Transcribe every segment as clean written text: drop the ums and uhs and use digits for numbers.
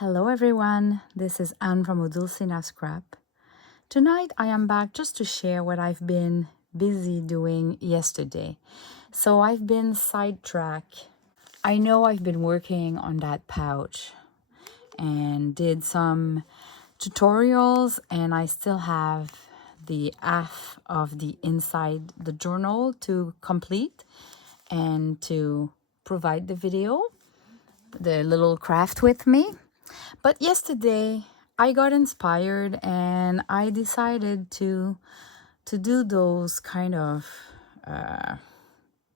Hello everyone, this is Anne from Odulcina Scrap. Tonight I am back just to share what I've been busy doing yesterday. So I've been sidetracked. I know I've been working on that pouch and did some tutorials, and I still have the half of the inside the journal to complete and to provide the video, the little craft with me. But yesterday I got inspired and I decided to do those kind of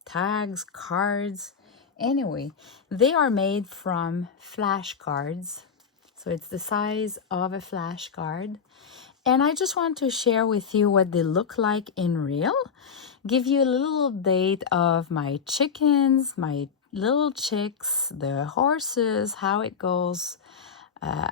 tags, cards. Anyway, they are made from flashcards. So it's the size of a flashcard. And I just want to share with you what they look like in real. Give you a little update of my chickens, my little chicks, the horses, how it goes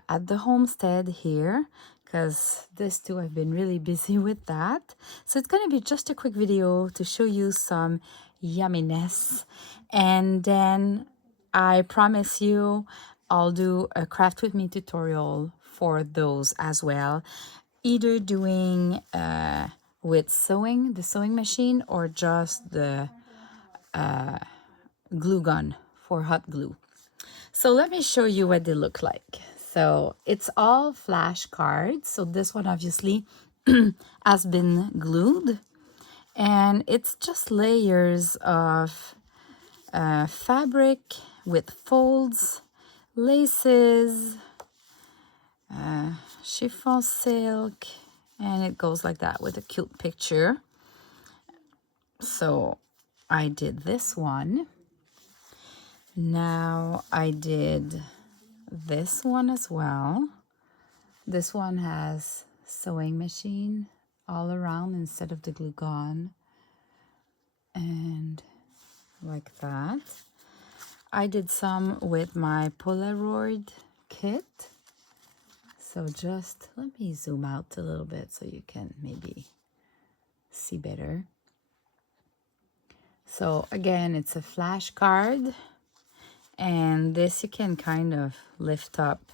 at the homestead here, because this too I've been really busy with that. So it's going to be just a quick video to show you some yumminess, and then I promise you I'll do a craft with me tutorial for those as well, either doing with sewing, the sewing machine, or just the glue gun for hot glue. So let me show you what they look like. So it's all flashcards. So this one obviously has been glued, and it's just layers of fabric with folds, laces, chiffon silk, and it goes like that with a cute picture. So I did this one. Now I did this one as well. This one has sewing machine all around instead of the glue gun, and like that. I did some with my Polaroid kit. So just let me zoom out a little bit so you can maybe see better. So again, it's a flashcard, and this you can kind of lift up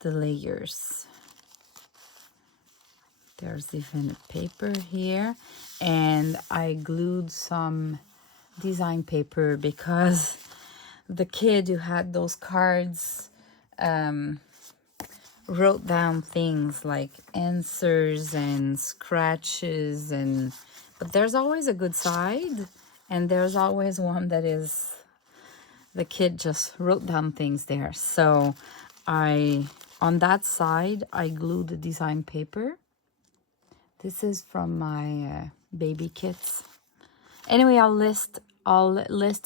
the layers. There's even a paper here, and I glued some design paper because the kid who had those cards wrote down things like answers and scratches, but there's always a good side, and there's always one that is the kid just wrote down things there. So on that side, I glued the design paper. This is from my baby kits. Anyway, I'll list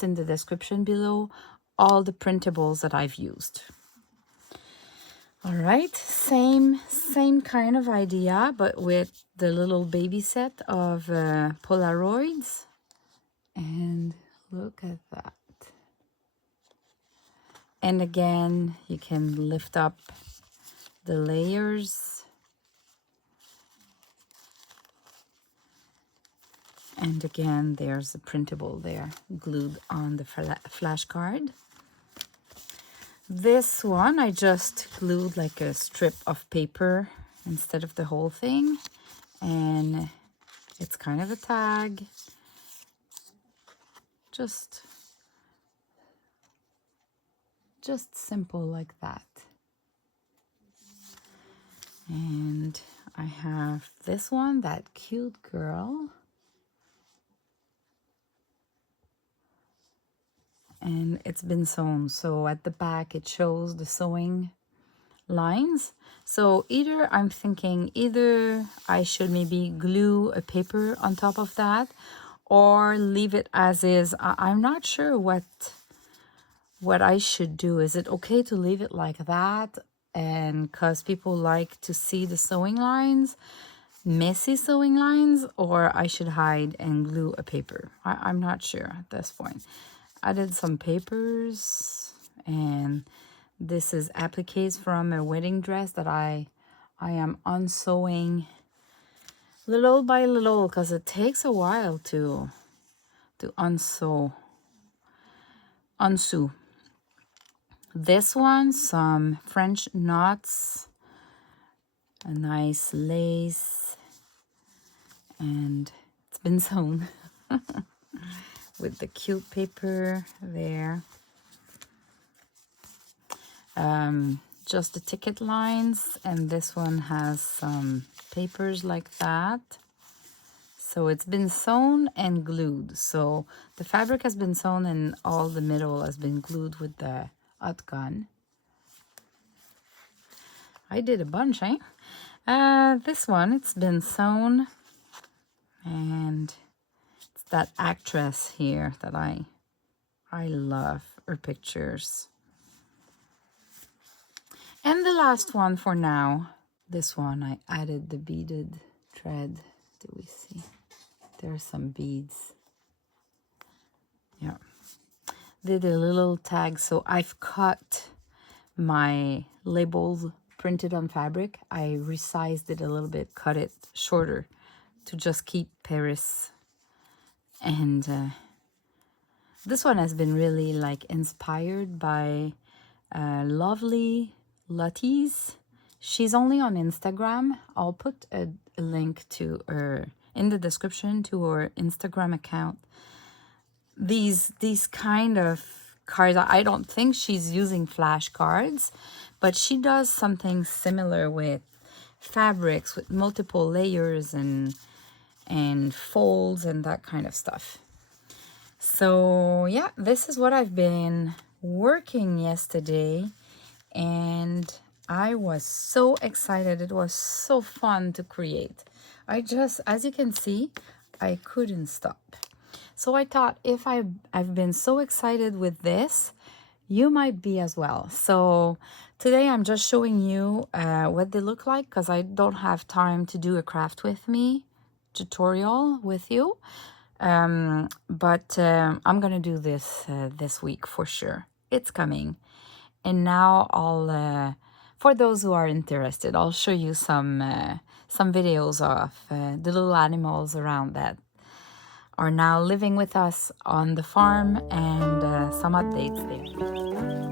in the description below all the printables that I've used. All right, same kind of idea, but with the little baby set of Polaroids. And look at that. And again, you can lift up the layers. And again, there's a printable there glued on the flashcard. This one, I just glued like a strip of paper instead of the whole thing. And it's kind of a tag. Just simple like that. And I have this one, that cute girl. And it's been sewn. So at the back, it shows the sewing lines. So I'm thinking either I should maybe glue a paper on top of that or leave it as is. I'm not sure what I should do. Is it okay to leave it like that? And because people like to see the sewing lines, messy sewing lines, or I should hide and glue a paper. I'm not sure at this point. I did some papers, and this is appliques from a wedding dress that I am unsewing little by little because it takes a while to unsue This one, some French knots, a nice lace, and it's been sewn with the cute paper there. Just the ticket lines, and this one has some papers like that. So it's been sewn and glued. So the fabric has been sewn and all the middle has been glued with the hot gun. I did a bunch, eh? This one, it's been sewn, and it's that actress here that I love her pictures. And the last one for now, this one, I added the beaded thread. Do we see? There's some beads. Yeah. Did a little tag. So I've cut my labels printed on fabric. I resized it a little bit, cut it shorter to just keep Paris. And this one has been really like inspired by Lovely Lutties. She's only on Instagram. I'll put a link to her in the description to her Instagram account. These kind of cards, I don't think she's using flashcards, but she does something similar with fabrics with multiple layers and folds and that kind of stuff. So yeah, this is what I've been working yesterday, and I was so excited. It was so fun to create. As you can see, I couldn't stop. So I thought, if I've been so excited with this, you might be as well. So today I'm just showing you what they look like, because I don't have time to do a craft with me tutorial with you. But I'm gonna do this this week for sure. It's coming. And now I'll for those who are interested, I'll show you some videos of the little animals around that are now living with us on the farm, and some updates there.